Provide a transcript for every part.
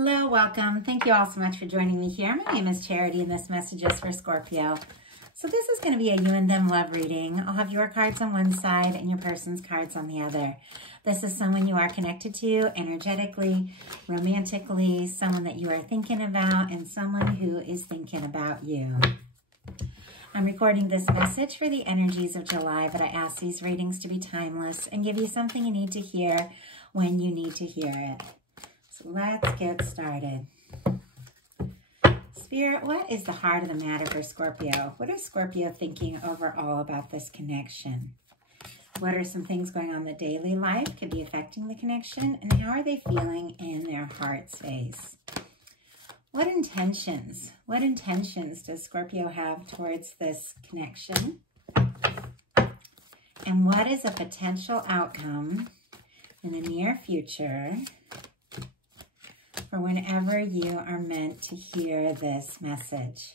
Hello, welcome. Thank you all so much for joining me here. My name is Charity and this message is for Scorpio. So this is going to be a you and them love reading. I'll have your cards on one side and your person's cards on the other. This is someone you are connected to energetically, romantically, someone that you are thinking about, and someone who is thinking about you. I'm recording this message for the energies of July, but I ask these readings to be timeless and give you something you need to hear when you need to hear it. So let's get started. Spirit, what is the heart of the matter for Scorpio? What is Scorpio thinking overall about this connection? What are some things going on in the daily life could be affecting the connection? And how are they feeling in their heart space? What intentions does Scorpio have towards this connection? And what is a potential outcome in the near future for whenever you are meant to hear this message?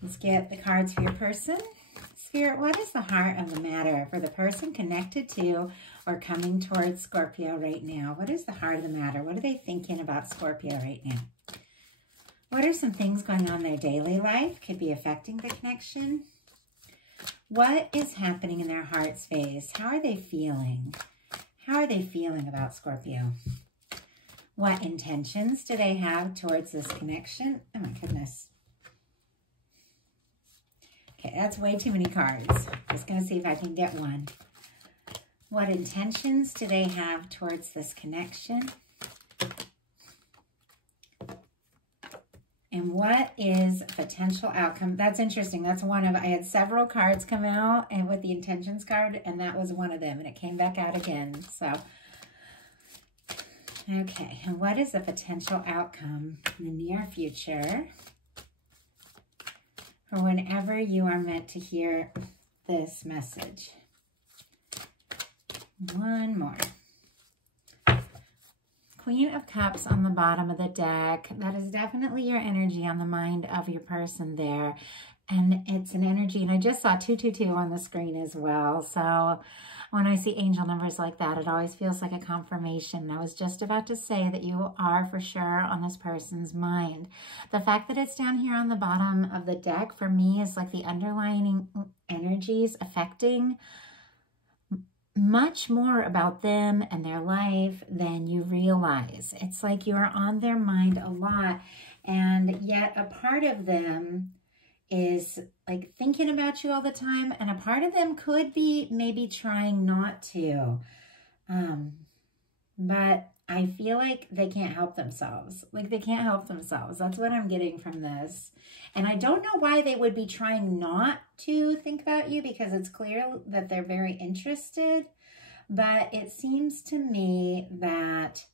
Let's get the cards for your person. Spirit, what is the heart of the matter for the person connected to or coming towards Scorpio right now? What is the heart of the matter? What are they thinking about Scorpio right now? What are some things going on in their daily life could be affecting the connection? What is happening in their heart space? How are they feeling? How are they feeling about Scorpio? What intentions do they have towards this connection? Oh my goodness. Okay, that's way too many cards. Just going to see if I can get one. What intentions do they have towards this connection? And what is a potential outcome? That's interesting. That's one of, I had several cards come out and with the intentions card, and that was one of them, and it came back out again. So, okay. And what is a potential outcome in the near future for whenever you are meant to hear this message? One more. Queen of Cups on the bottom of the deck. That is definitely your energy on the mind of your person there. And it's an energy, and I just saw 222 on the screen as well. So when I see angel numbers like that, it always feels like a confirmation. I was just about to say that you are for sure on this person's mind. The fact that it's down here on the bottom of the deck for me is like the underlying energies affecting much more about them and their life than you realize. It's like you're on their mind a lot, and yet a part of them is like thinking about you all the time, and a part of them could be maybe trying not to. But I feel like they can't help themselves. Like they can't help themselves. That's what I'm getting from this. And I don't know why they would be trying not to think about you, because it's clear that they're very interested. But it seems to me that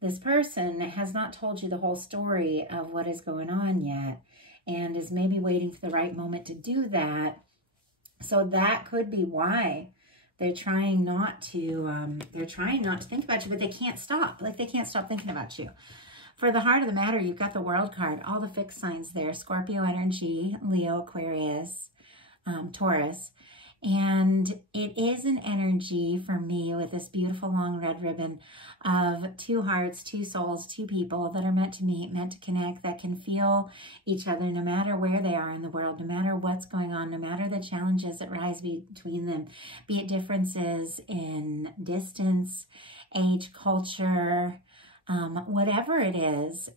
this person has not told you the whole story of what is going on yet, and is maybe waiting for the right moment to do that. So that could be why they're trying not to think about you, but they can't stop. Like they can't stop thinking about you. For the heart of the matter, you've got the World card, all the fixed signs there: Scorpio energy, Leo, Aquarius, Taurus. And it is an energy for me with this beautiful long red ribbon of two hearts, two souls, two people that are meant to meet, meant to connect, that can feel each other no matter where they are in the world, no matter what's going on, no matter the challenges that rise between them, be it differences in distance, age, culture, whatever it is.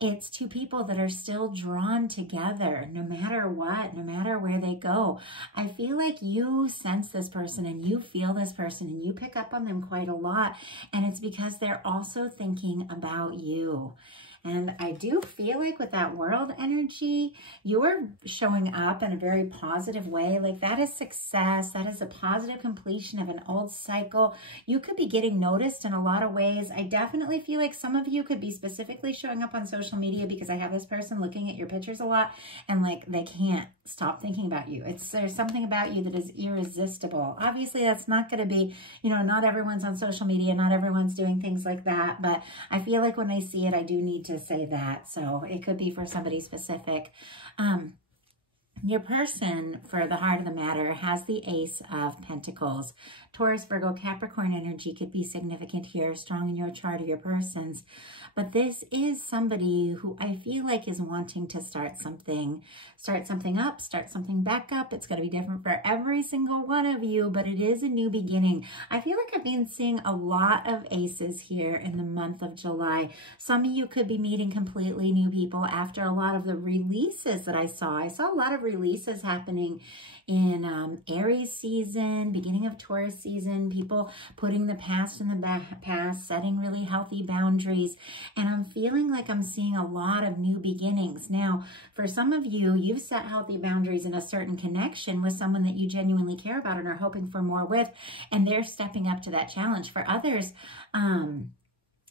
It's two people that are still drawn together no matter what, no matter where they go. I feel like you sense this person and you feel this person and you pick up on them quite a lot. And it's because they're also thinking about you. And I do feel like with that World energy, you're showing up in a very positive way. Like that is success. That is a positive completion of an old cycle. You could be getting noticed in a lot of ways. I definitely feel like some of you could be specifically showing up on social media, because I have this person looking at your pictures a lot and like they can't stop thinking about you. There's something about you that is irresistible. Obviously, that's not going to be, not everyone's on social media. Not everyone's doing things like that. But I feel like when they see it, I do need to say that. So it could be for somebody specific. Your person, for the heart of the matter, has the Ace of Pentacles. Taurus, Virgo, Capricorn energy could be significant here, strong in your chart or your person's. But this is somebody who I feel like is wanting to start something up, start something back up. It's going to be different for every single one of you, but it is a new beginning. I feel like I've been seeing a lot of aces here in the month of July. Some of you could be meeting completely new people after a lot of the releases that I saw. I saw a lot of releases happening in Aries season, beginning of Taurus season, people putting the past in the past, setting really healthy boundaries. And I'm feeling like I'm seeing a lot of new beginnings. Now, for some of you, you've set healthy boundaries in a certain connection with someone that you genuinely care about and are hoping for more with, and they're stepping up to that challenge. For others,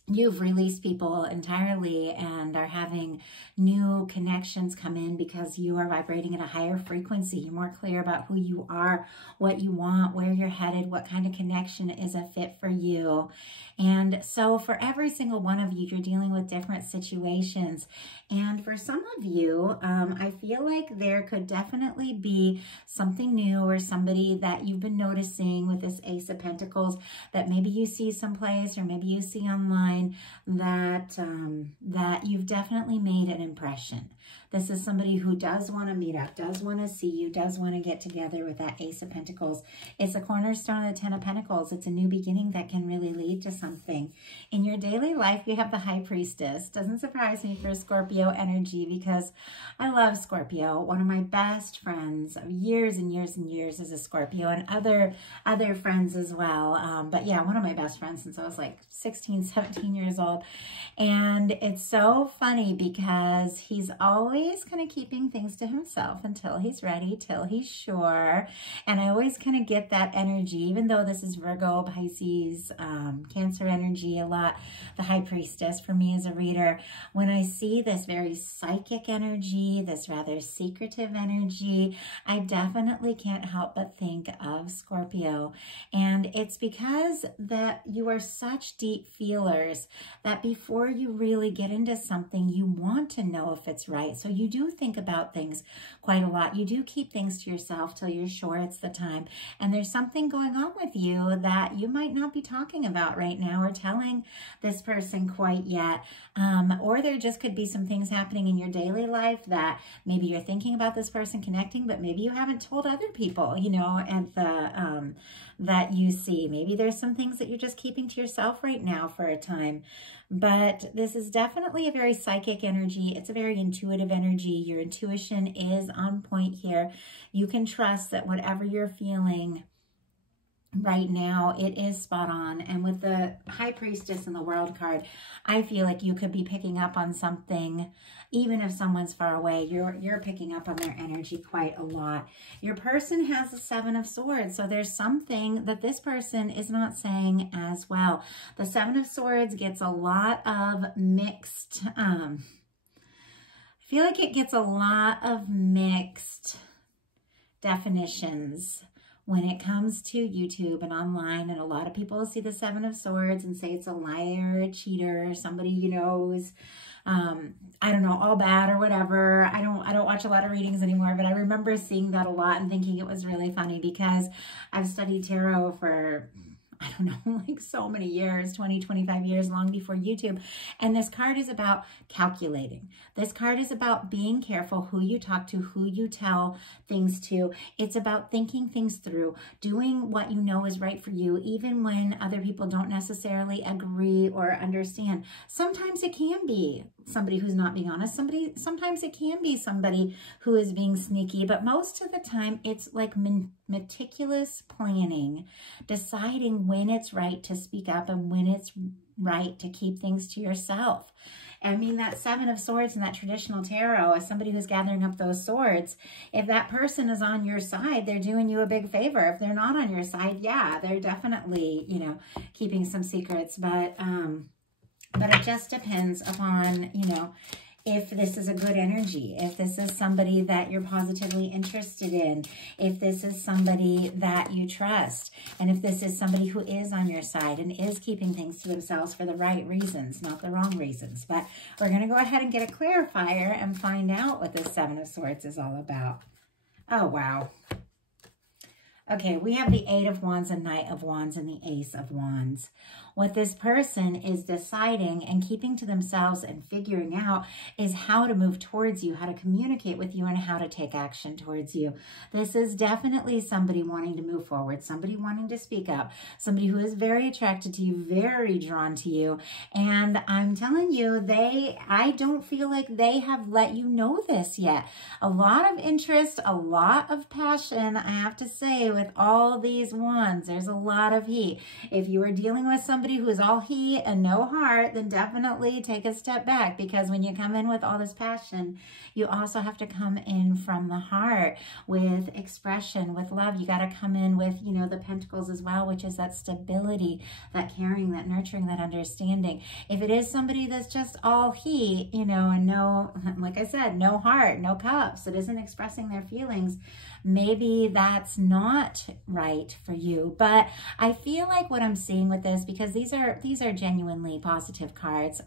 you've released people entirely and are having new connections come in because you are vibrating at a higher frequency. You're more clear about who you are, what you want, where you're headed, what kind of connection is a fit for you. And so for every single one of you, you're dealing with different situations. And for some of you, I feel like there could definitely be something new or somebody that you've been noticing with this Ace of Pentacles that maybe you see someplace or maybe you see online that you've definitely made an impression. This is somebody who does want to meet up, does want to see you, does want to get together with that Ace of Pentacles. It's a cornerstone of the Ten of Pentacles. It's a new beginning that can really lead to something. In your daily life, you have the High Priestess. Doesn't surprise me for Scorpio energy because I love Scorpio. One of my best friends of years and years and years is a Scorpio, and other friends as well. But yeah, one of my best friends since I was like 16, 17 years old. And it's so funny because he's always kind of keeping things to himself until he's ready, till he's sure. And I always kind of get that energy, even though this is Virgo, Pisces, Cancer energy a lot. The High Priestess for me as a reader, when I see this very psychic energy, this rather secretive energy, I definitely can't help but think of Scorpio. And it's because that you are such deep feelers that before you really get into something, you want to know if it's right. So you do think about things quite a lot. You do keep things to yourself till you're sure it's the time. And there's something going on with you that you might not be talking about right now or telling this person quite yet. Or there just could be some things happening in your daily life that maybe you're thinking about this person connecting, but maybe you haven't told other people, you know, at the that you see. Maybe there's some things that you're just keeping to yourself right now for a time. But this is definitely a very psychic energy. It's a very intuitive energy. Your intuition is on point here. You can trust that whatever you're feeling right now, it is spot on. And with the High Priestess and the World card, I feel like you could be picking up on something. Even if someone's far away, you're picking up on their energy quite a lot. Your person has the Seven of Swords, so there's something that this person is not saying as well. The Seven of Swords gets a lot of mixed, I feel like it gets a lot of mixed definitions when it comes to YouTube and online. And a lot of people see the Seven of Swords and say it's a liar, a cheater, somebody, you know, who's I don't know, all bad or whatever. I don't watch a lot of readings anymore, but I remember seeing that a lot and thinking it was really funny because I've studied tarot for, I don't know, like so many years, 20, 25 years, long before YouTube. And this card is about calculating. This card is about being careful who you talk to, who you tell things to. It's about thinking things through, doing what you know is right for you, even when other people don't necessarily agree or understand. Sometimes it can be somebody who's not being honest. Sometimes it can be somebody who is being sneaky, but most of the time it's like meticulous planning, deciding when it's right to speak up and when it's right to keep things to yourself. I mean, that Seven of Swords in that traditional tarot, as somebody who's gathering up those swords, if that person is on your side, they're doing you a big favor. If they're not on your side, yeah, they're definitely, you know, keeping some secrets. But it just depends upon, you know, if this is a good energy, if this is somebody that you're positively interested in, if this is somebody that you trust, and if this is somebody who is on your side and is keeping things to themselves for the right reasons, not the wrong reasons. But we're going to go ahead and get a clarifier and find out what this Seven of Swords is all about. Oh, wow. Okay, we have the Eight of Wands and Knight of Wands and the Ace of Wands. What this person is deciding and keeping to themselves and figuring out is how to move towards you, how to communicate with you, and how to take action towards you. This is definitely somebody wanting to move forward, somebody wanting to speak up, somebody who is very attracted to you, very drawn to you. And I'm telling you, I don't feel like they have let you know this yet. A lot of interest, a lot of passion, I have to say, with all these wands. There's a lot of heat. If you are dealing with somebody who is all heat and no heart, then definitely take a step back, because when you come in with all this passion, you also have to come in from the heart with expression, with love. You got to come in with, you know, the Pentacles as well, which is that stability, that caring, that nurturing, that understanding. If it is somebody that's just all heat, you know, and no, like I said, no heart, no cups, it isn't expressing their feelings, maybe that's not right for you. But I feel like what I'm seeing with this, because these are genuinely positive cards,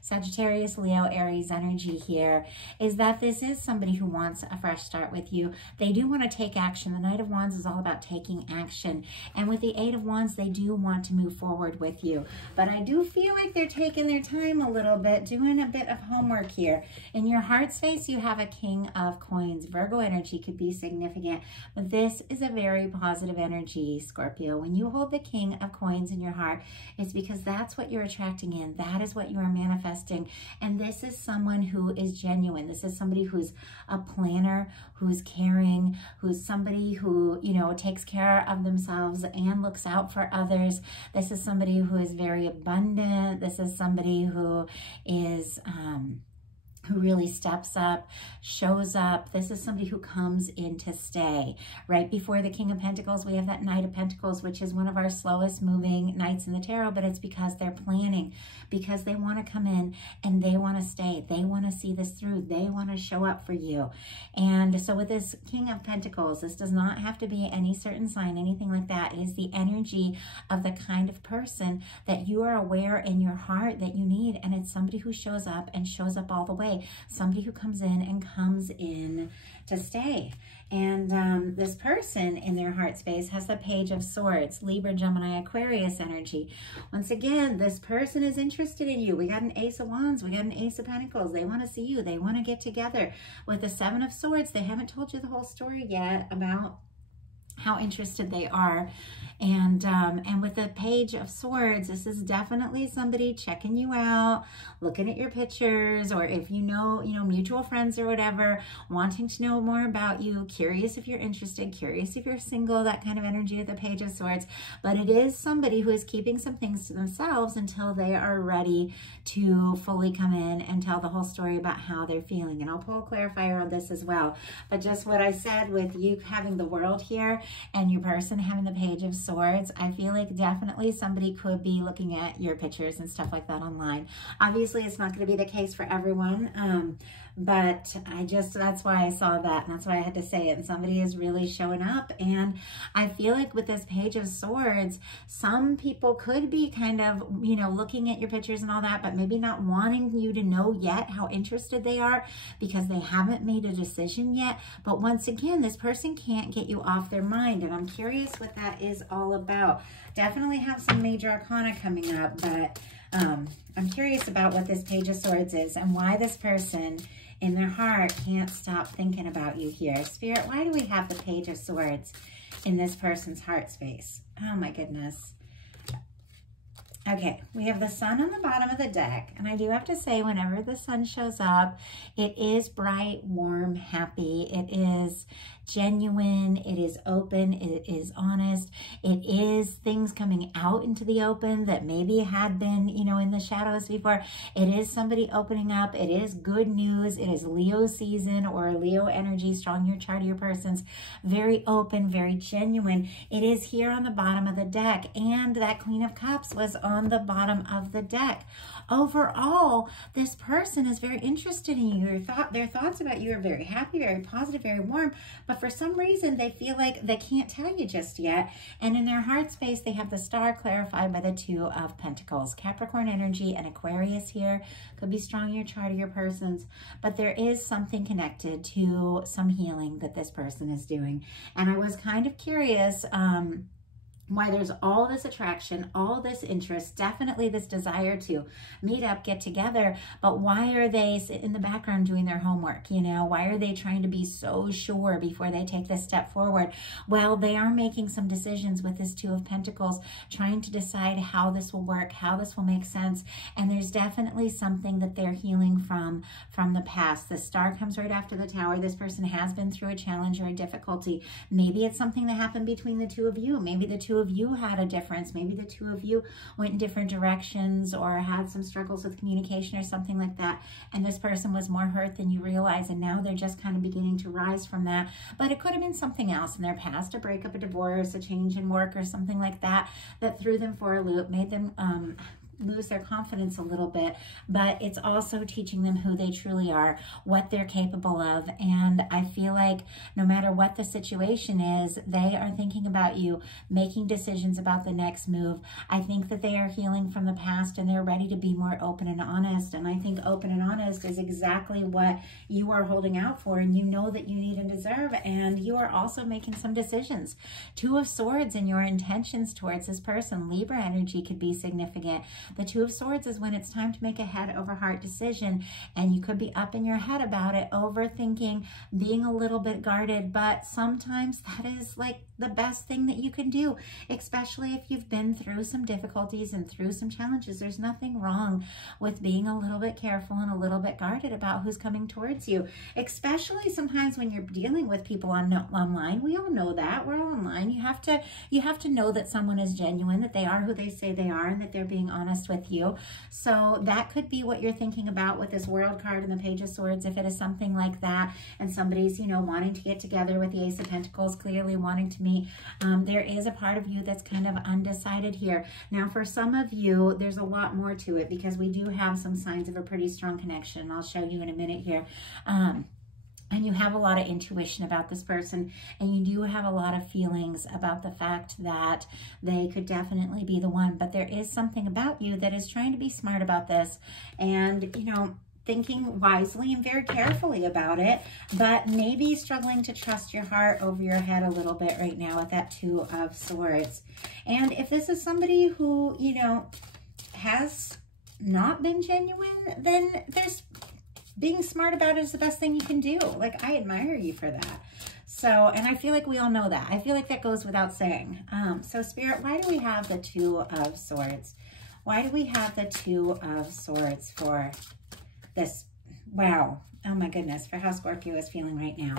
Sagittarius, Leo, Aries energy here, is that this is somebody who wants a fresh start with you. They do want to take action. The Knight of Wands is all about taking action. And with the Eight of Wands, they do want to move forward with you. But I do feel like they're taking their time a little bit, doing a bit of homework here. In your heart space, you have a King of Coins. Virgo energy could be significant, but this is a very positive energy, Scorpio. When you hold the King of Coins in your heart, it's because that's what you're attracting in. That is what you are manifesting. And this is someone who is genuine. This is somebody who's a planner, who's caring, who's somebody who, you know, takes care of themselves and looks out for others. This is somebody who is very abundant. This is somebody who is, who really steps up, shows up. This is somebody who comes in to stay. Right before the King of Pentacles, we have that Knight of Pentacles, which is one of our slowest moving knights in the tarot, but it's because they're planning, because they want to come in and they want to stay. They want to see this through. They want to show up for you. And so with this King of Pentacles, this does not have to be any certain sign, anything like that. It is the energy of the kind of person that you are aware in your heart that you need. And it's somebody who shows up and shows up all the way. Somebody who comes in to stay. And this person in their heart space has the Page of Swords, Libra, Gemini, Aquarius energy. Once again, this person is interested in you. We got an Ace of Wands. We got an Ace of Pentacles. They want to see you. They want to get together. With the Seven of Swords, they haven't told you the whole story yet about how interested they are. And with the Page of Swords, this is definitely somebody checking you out, looking at your pictures, or if you know, mutual friends or whatever, wanting to know more about you, curious if you're interested, curious if you're single, that kind of energy of the Page of Swords. But it is somebody who is keeping some things to themselves until they are ready to fully come in and tell the whole story about how they're feeling. And I'll pull a clarifier on this as well. But just what I said with you having the World here and your person having the Page of Swords, I feel like definitely somebody could be looking at your pictures and stuff like that online. Obviously, it's not going to be the case for everyone, but that's why I saw that, and that's why I had to say it. And somebody is really showing up, and I feel like with this Page of Swords, some people could be kind of, looking at your pictures and all that, but maybe not wanting you to know yet how interested they are because they haven't made a decision yet. But once again, this person can't get you off their mind, and I'm curious what that is all about. Definitely have some major arcana coming up, but I'm curious about what this Page of Swords is and why this person in their heart can't stop thinking about you here. Spirit, why do we have the Page of Swords in this person's heart space? Oh my goodness. Okay, we have the Sun on the bottom of the deck, and I do have to say, whenever the Sun shows up, it is bright, warm, happy. It is genuine, it is open, it is honest, it is things coming out into the open that maybe had been, in the shadows before. It is somebody opening up, it is good news, it is Leo season or Leo energy, strong your chart of your persons, very open, very genuine. It is here on the bottom of the deck, and that Queen of Cups was on the bottom of the deck. Overall, this person is very interested in you. Their thoughts about you are very happy, very positive, very warm, but but for some reason they feel like they can't tell you just yet. And in their heart space, they have the star clarified by the Two of Pentacles. Capricorn energy and Aquarius here. Could be strong in your chart of your person's, but there is something connected to some healing that this person is doing. And I was kind of curious, why there's all this attraction, all this interest, definitely this desire to meet up, get together, but why are they in the background doing their homework? You know, why are they trying to be so sure before they take this step forward? Well, they are making some decisions with this Two of Pentacles, trying to decide how this will work, how this will make sense. And there's definitely something that they're healing from the past. The star comes right after the Tower. This person has been through a challenge or a difficulty. Maybe it's something that happened between the two of you. Maybe the two of you had a difference. Maybe the two of you went in different directions or had some struggles with communication or something like that. And this person was more hurt than you realize. And now they're just kind of beginning to rise from that. But it could have been something else in their past, a breakup, a divorce, a change in work or something like that, that threw them for a loop, made them lose their confidence a little bit, but it's also teaching them who they truly are, what they're capable of. And I feel like no matter what the situation is, they are thinking about you, making decisions about the next move. I think that they are healing from the past and they're ready to be more open and honest. And I think open and honest is exactly what you are holding out for, and you know that you need and deserve, and you are also making some decisions. Two of Swords in your intentions towards this person. Libra energy could be significant. The Two of Swords is when it's time to make a head over heart decision, and you could be up in your head about it, overthinking, being a little bit guarded, but sometimes that is like the best thing that you can do, especially if you've been through some difficulties and through some challenges. There's nothing wrong with being a little bit careful and a little bit guarded about who's coming towards you, especially sometimes when you're dealing with people online. We all know that. We're all online. You have to know that someone is genuine, that they are who they say they are, and that they're being honest with you. So that could be what you're thinking about with this World card and the Page of Swords. If it is something like that and somebody's, you know, wanting to get together with the Ace of Pentacles, clearly wanting to meet, there is a part of you that's kind of undecided here. Now, for some of you, there's a lot more to it because we do have some signs of a pretty strong connection. I'll show you in a minute here. And you have a lot of intuition about this person, and you do have a lot of feelings about the fact that they could definitely be the one. But there is something about you that is trying to be smart about this and, you know, thinking wisely and very carefully about it, but maybe struggling to trust your heart over your head a little bit right now with that Two of Swords. And if this is somebody who, you know, has not been genuine, then there's being smart about it is the best thing you can do. Like, I admire you for that. So, and I feel like we all know that. I feel like that goes without saying. So Spirit, why do we have the Two of Swords? Why do we have the Two of Swords for this? Wow. Oh my goodness. For how Scorpio is feeling right now.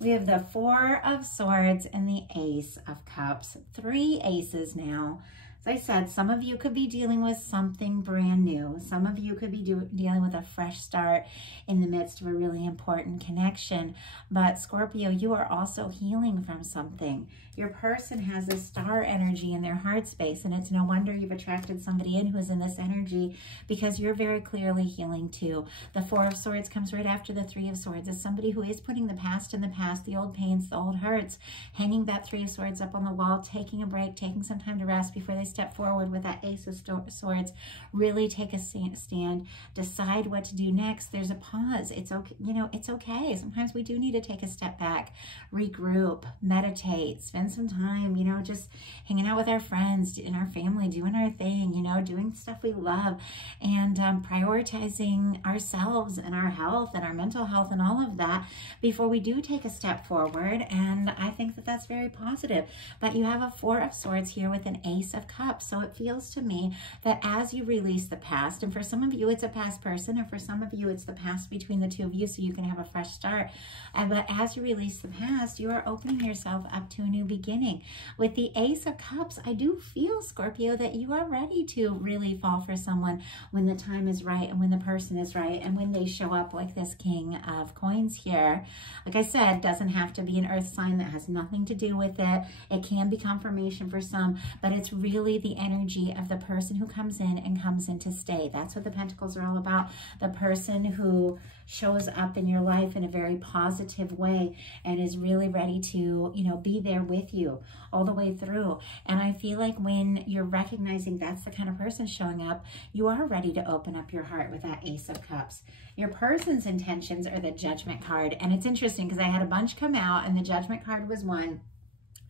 We have the Four of Swords and the Ace of Cups. 3 aces now. As I said, some of you could be dealing with something brand new. Some of you could be dealing with a fresh start in the midst of a really important connection. But Scorpio, you are also healing from something. Your person has this star energy in their heart space, and it's no wonder you've attracted somebody in who is in this energy, because you're very clearly healing too. The Four of Swords comes right after the Three of Swords. As somebody who is putting the past in the past, the old pains, the old hurts, hanging that Three of Swords up on the wall, taking a break, taking some time to rest before they step forward with that Ace of Swords. Really take a stand, decide what to do next. There's a pause. It's okay. You know, it's okay. Sometimes we do need to take a step back, regroup, meditate, spend some time, you know, just hanging out with our friends and our family, doing our thing, you know, doing stuff we love, and prioritizing ourselves and our health and our mental health and all of that before we do take a step forward. And I think that that's very positive. But you have a Four of Swords here with an Ace of Cups. So it feels to me that as you release the past, and for some of you it's a past person, and for some of you it's the past between the two of you, so you can have a fresh start. But as you release the past, you are opening yourself up to a new beginning. With the Ace of Cups, I do feel, Scorpio, that you are ready to really fall for someone when the time is right and when the person is right and when they show up like this King of Coins here. Like I said, doesn't have to be an earth sign. That has nothing to do with it. It can be confirmation for some, but it's really the energy of the person who comes in and comes in to stay. That's what the Pentacles are all about. The person who shows up in your life in a very positive way and is really ready to, you know, be there with you all the way through. And I feel like when you're recognizing that's the kind of person showing up, you are ready to open up your heart with that Ace of Cups. Your person's intentions are the Judgment card. And it's interesting because I had a bunch come out and the Judgment card was one.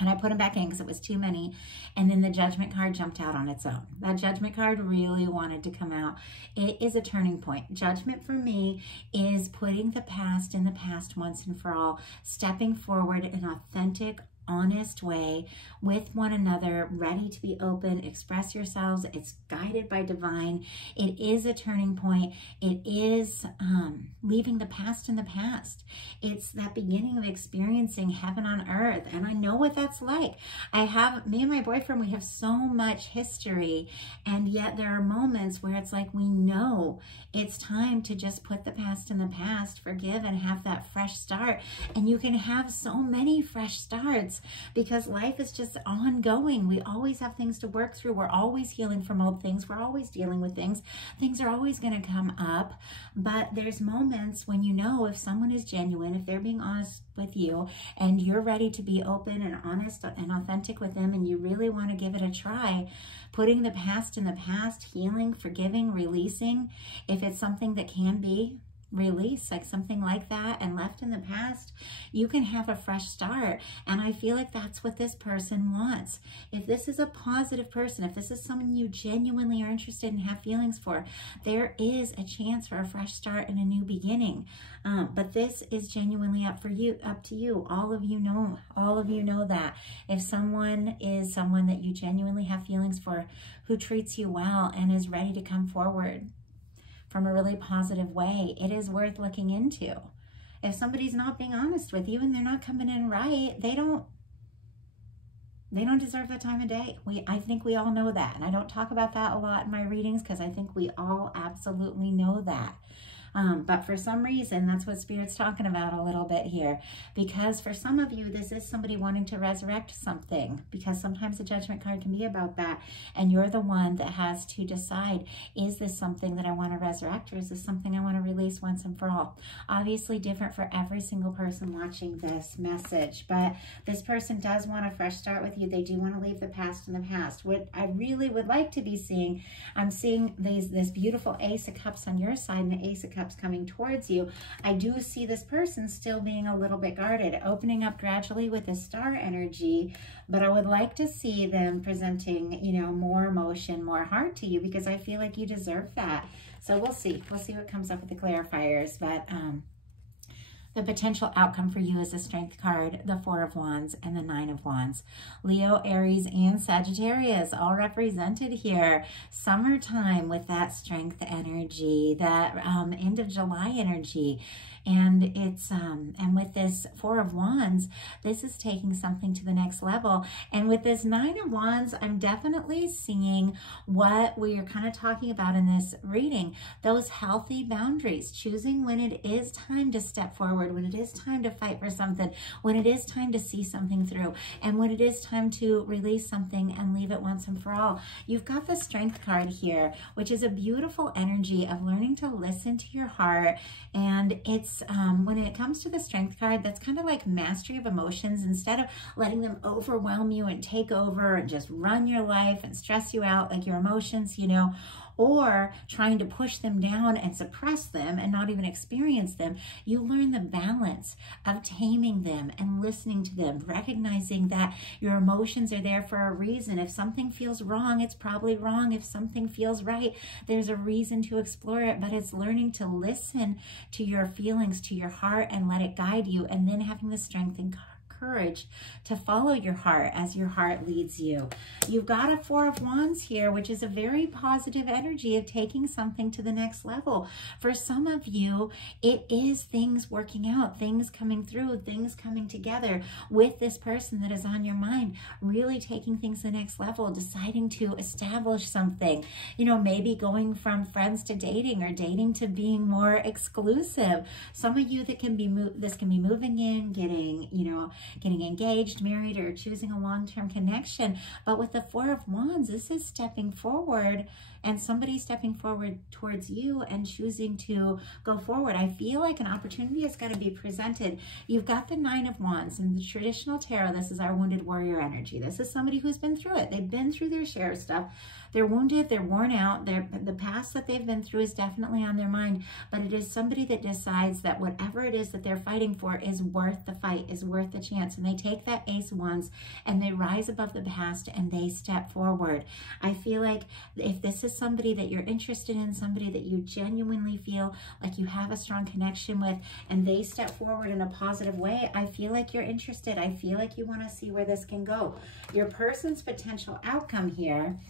And I put them back in because it was too many. And then the Judgment card jumped out on its own. That Judgment card really wanted to come out. It is a turning point. Judgment for me is putting the past in the past once and for all, stepping forward in authentic, honest way with one another, ready to be open, express yourselves. It's guided by divine. It is a turning point. It is leaving the past in the past. It's that beginning of experiencing heaven on earth. And I know what that's like. Me and my boyfriend, we have so much history, and yet there are moments where it's like we know it's time to just put the past in the past, forgive, and have that fresh start. And you can have so many fresh starts because life is just ongoing. We always have things to work through. We're always healing from old things. We're always dealing with things. Things are always going to come up, but there's moments when you know if someone is genuine, if they're being honest with you and you're ready to be open and honest and authentic with them and you really want to give it a try, putting the past in the past, healing, forgiving, releasing, if it's something that can be release, like something like that and left in the past, you can have a fresh start. And I feel like that's what this person wants. If this is a positive person, if this is someone you genuinely are interested in, have feelings for, there is a chance for a fresh start and a new beginning. But this is genuinely up to you. All of you know that. If someone is someone that you genuinely have feelings for, who treats you well and is ready to come forward from a really positive way, it is worth looking into. If somebody's not being honest with you and they're not coming in right, they don't deserve the time of day. I think we all know that. And I don't talk about that a lot in my readings because I think we all absolutely know that. But for some reason, that's what Spirit's talking about a little bit here. Because for some of you, this is somebody wanting to resurrect something. Because sometimes the Judgment card can be about that. And you're the one that has to decide, is this something that I want to resurrect, or is this something I want to release once and for all? Obviously different for every single person watching this message. But this person does want a fresh start with you. They do want to leave the past in the past. What I really would like to be seeing, I'm seeing this beautiful Ace of Cups on your side and the Ace of Cups coming towards you. I do see this person still being a little bit guarded, opening up gradually with the star energy, but I would like to see them presenting, you know, more emotion, more heart to you, because I feel like you deserve that. So we'll see what comes up with the clarifiers. But the potential outcome for you is the Strength card, the Four of Wands, and the Nine of Wands. Leo, Aries, and Sagittarius all represented here. Summertime with that Strength energy, that end of July energy. And it's and with this Four of Wands, this is taking something to the next level. And with this Nine of Wands, I'm definitely seeing what we are kind of talking about in this reading, those healthy boundaries, choosing when it is time to step forward, when it is time to fight for something, when it is time to see something through, and when it is time to release something and leave it once and for all. You've got the Strength card here, which is a beautiful energy of learning to listen to your heart. And it's when it comes to the Strength card, that's kind of like mastery of emotions. Instead of letting them overwhelm you and take over and just run your life and stress you out, like your emotions, you know, or trying to push them down and suppress them and not even experience them, you learn the balance of taming them and listening to them, recognizing that your emotions are there for a reason. If something feels wrong, it's probably wrong. If something feels right, there's a reason to explore it, but it's learning to listen to your feelings, to your heart, and let it guide you, and then having the strength and courage to follow your heart as your heart leads you. You've got a Four of Wands here, which is a very positive energy of taking something to the next level. For some of you, it is things working out, things coming through, things coming together with this person that is on your mind, really taking things to the next level, deciding to establish something, you know, maybe going from friends to dating or dating to being more exclusive. Some of you that can be, this can be moving in, getting, you know, getting engaged, married, or choosing a long-term connection. But with the Four of Wands, this is stepping forward, and somebody stepping forward towards you and choosing to go forward. I feel like an opportunity is going to be presented. You've got the Nine of Wands. In the traditional tarot, this is our wounded warrior energy. This is somebody who's been through it. They've been through their share of stuff. They're wounded, they're worn out. The past that they've been through is definitely on their mind, but it is somebody that decides that whatever it is that they're fighting for is worth the fight, is worth the chance. And they take that Ace of Wands and they rise above the past and they step forward. I feel like if this is somebody that you're interested in, somebody that you genuinely feel like you have a strong connection with, and they step forward in a positive way, I feel like you're interested. I feel like you want to see where this can go. Your person's potential outcome here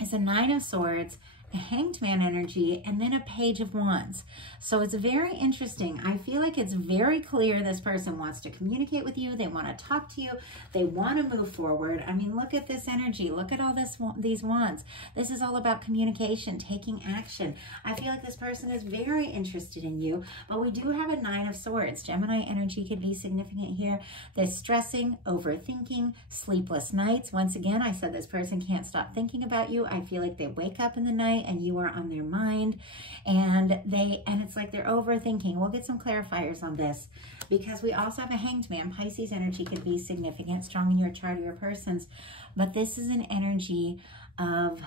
is a Nine of Swords, a Hanged Man energy, and then a Page of Wands. So it's very interesting. I feel like it's very clear this person wants to communicate with you. They want to talk to you. They want to move forward. I mean, look at this energy. Look at all these wands. This is all about communication, taking action. I feel like this person is very interested in you, but we do have a Nine of Swords. Gemini energy could be significant here. There's stressing, overthinking, sleepless nights. Once again, I said this person can't stop thinking about you. I feel like they wake up in the night and you are on their mind, and it's like they're overthinking. We'll get some clarifiers on this because we also have a Hanged Man. Pisces energy could be significant, strong in your chart or your person's, but this is an energy of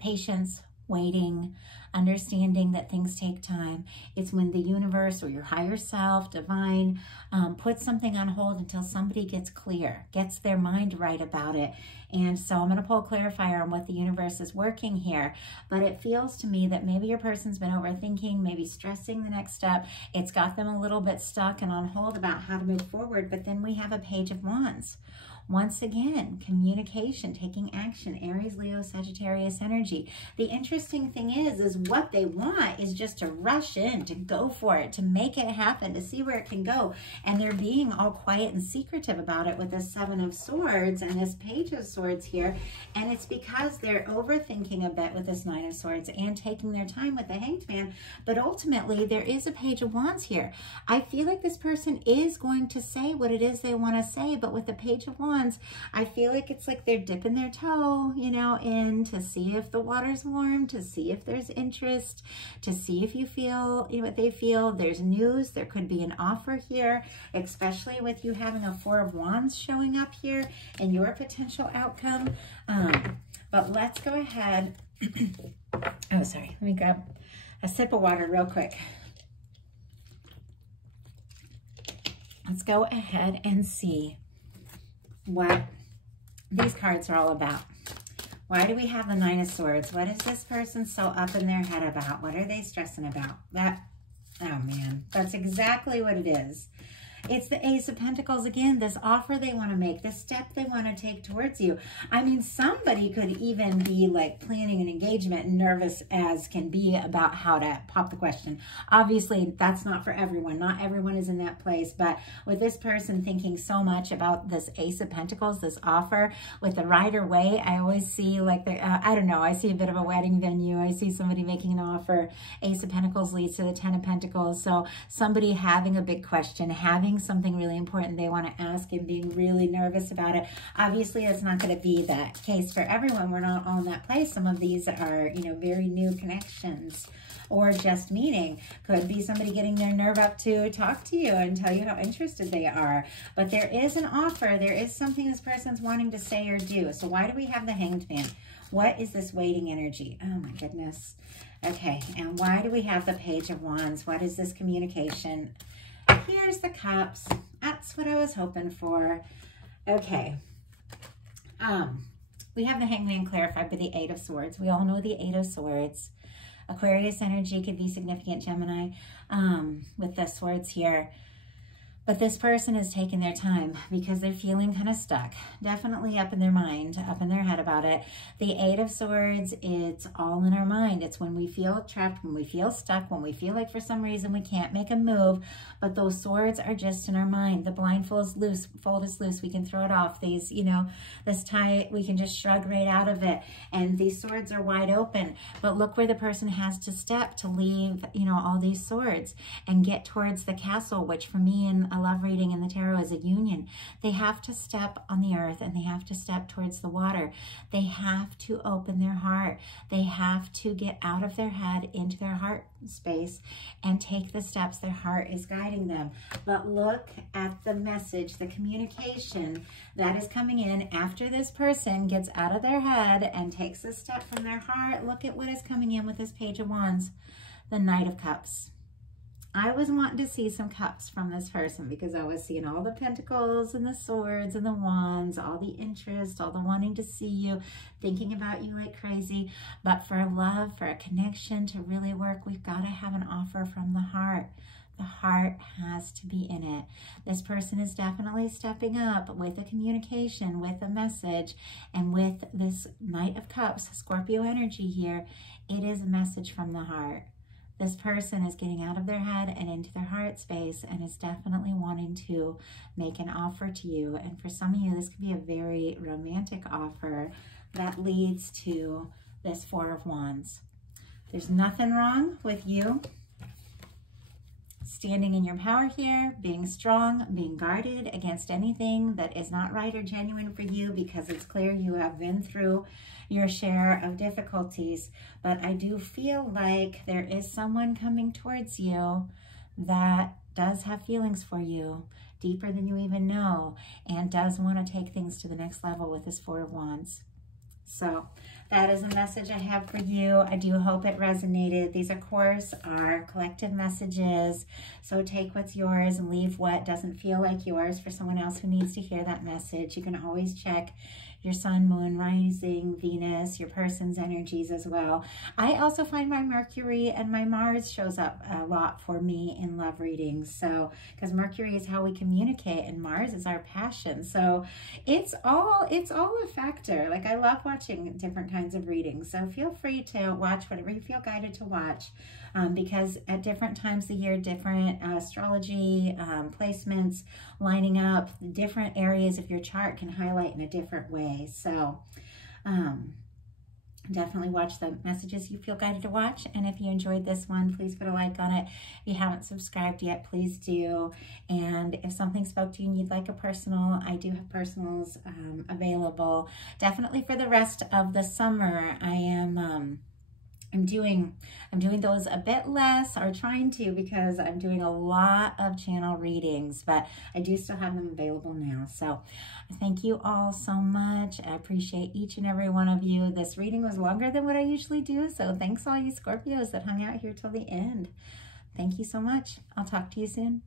patience, waiting, understanding that things take time. It's when the universe or your higher self, divine, puts something on hold until somebody gets clear, gets their mind right about it. And so I'm going to pull a clarifier on what the universe is working here. But it feels to me that maybe your person's been overthinking, maybe stressing the next step. It's got them a little bit stuck and on hold about how to move forward. But then we have a Page of Wands. Once again, communication, taking action, Aries, Leo, Sagittarius energy. The interesting thing is what they want is just to rush in, to go for it, to make it happen, to see where it can go. And they're being all quiet and secretive about it with the Seven of Swords and this Page of Swords here. And it's because they're overthinking a bit with this Nine of Swords and taking their time with the Hanged Man. But ultimately, there is a Page of Wands here. I feel like this person is going to say what it is they want to say, but with the Page of Wands, I feel like it's like they're dipping their toe, you know, in to see if the water's warm, to see if there's interest, to see if you feel, you know, what they feel. There's news. There could be an offer here, especially with you having a Four of Wands showing up here and your potential outcome. But let's go ahead. Oh, sorry. Let me grab a sip of water real quick. Let's go ahead and see what these cards are all about. Why do we have the Nine of Swords? What is this person so up in their head about? What are they stressing about? Oh man, that's exactly what it is. It's the Ace of Pentacles again, this offer they want to make, this step they want to take towards you. I mean, somebody could even be like planning an engagement, nervous as can be about how to pop the question. Obviously, that's not for everyone. Not everyone is in that place. But with this person thinking so much about this Ace of Pentacles, this offer with the Rider-Waite, I always see like, I don't know, I see a bit of a wedding venue. I see somebody making an offer. Ace of Pentacles leads to the Ten of Pentacles. So somebody having a big question, having something really important they want to ask and being really nervous about it. Obviously, it's not going to be that case for everyone. We're not all in that place. Some of these are, you know, very new connections or just meeting. Could be somebody getting their nerve up to talk to you and tell you how interested they are. But there is an offer. There is something this person's wanting to say or do. So why do we have the Hanged Man? What is this waiting energy? Oh my goodness. Okay, and why do we have the Page of Wands? What is this communication? Here's the Cups. That's what I was hoping for. Okay. We have the Hangman clarified by the Eight of Swords. We all know the Eight of Swords. Aquarius energy could be significant, Gemini, with the swords here. But this person is taking their time because they're feeling kind of stuck, definitely up in their mind, up in their head about it. The Eight of Swords, it's all in our mind. It's when we feel trapped, when we feel stuck, when we feel like for some reason we can't make a move, but those swords are just in our mind. The blindfold is loose, fold is loose. We can throw it off. These, you know, this tie, we can just shrug right out of it. And these swords are wide open. But look where the person has to step to leave, you know, all these swords and get towards the castle, which for me in a love reading in the tarot is a union. They have to step on the earth and they have to step towards the water. They have to open their heart. They have to get out of their head into their heart space and take the steps their heart is guiding them. But look at the message, the communication that is coming in after this person gets out of their head and takes a step from their heart. Look at what is coming in with this Page of Wands, the Knight of Cups. I was wanting to see some cups from this person because I was seeing all the pentacles and the swords and the wands, all the interest, all the wanting to see you, thinking about you like crazy. But for love, for a connection to really work, we've got to have an offer from the heart. The heart has to be in it. This person is definitely stepping up with a communication, with a message, and with this Knight of Cups, Scorpio energy here. It is a message from the heart. This person is getting out of their head and into their heart space and is definitely wanting to make an offer to you. And for some of you, this could be a very romantic offer that leads to this Four of Wands. There's nothing wrong with you standing in your power here, being strong, being guarded against anything that is not right or genuine for you, because it's clear you have been through your share of difficulties. But I do feel like there is someone coming towards you that does have feelings for you, deeper than you even know, and does want to take things to the next level with this Four of Wands. So that is a message I have for you. I do hope it resonated. These, of course, are collective messages. So take what's yours and leave what doesn't feel like yours for someone else who needs to hear that message. You can always check your sun, moon, rising, Venus, your person's energies as well. I also find my Mercury and my Mars shows up a lot for me in love readings. So, because Mercury is how we communicate and Mars is our passion. So it's all a factor. Like, I love watching different kinds of readings. So feel free to watch whatever you feel guided to watch. Because at different times of the year, different astrology placements lining up, different areas of your chart can highlight in a different way. So definitely watch the messages you feel guided to watch. And if you enjoyed this one, please put a like on it. If you haven't subscribed yet, please do. And if something spoke to you and you'd like a personal, I do have personals available. Definitely for the rest of the summer, I'm doing those a bit less, or trying to, because I'm doing a lot of channel readings, but I do still have them available now. So thank you all so much. I appreciate each and every one of you. This reading was longer than what I usually do, so thanks all you Scorpios that hung out here till the end. Thank you so much. I'll talk to you soon.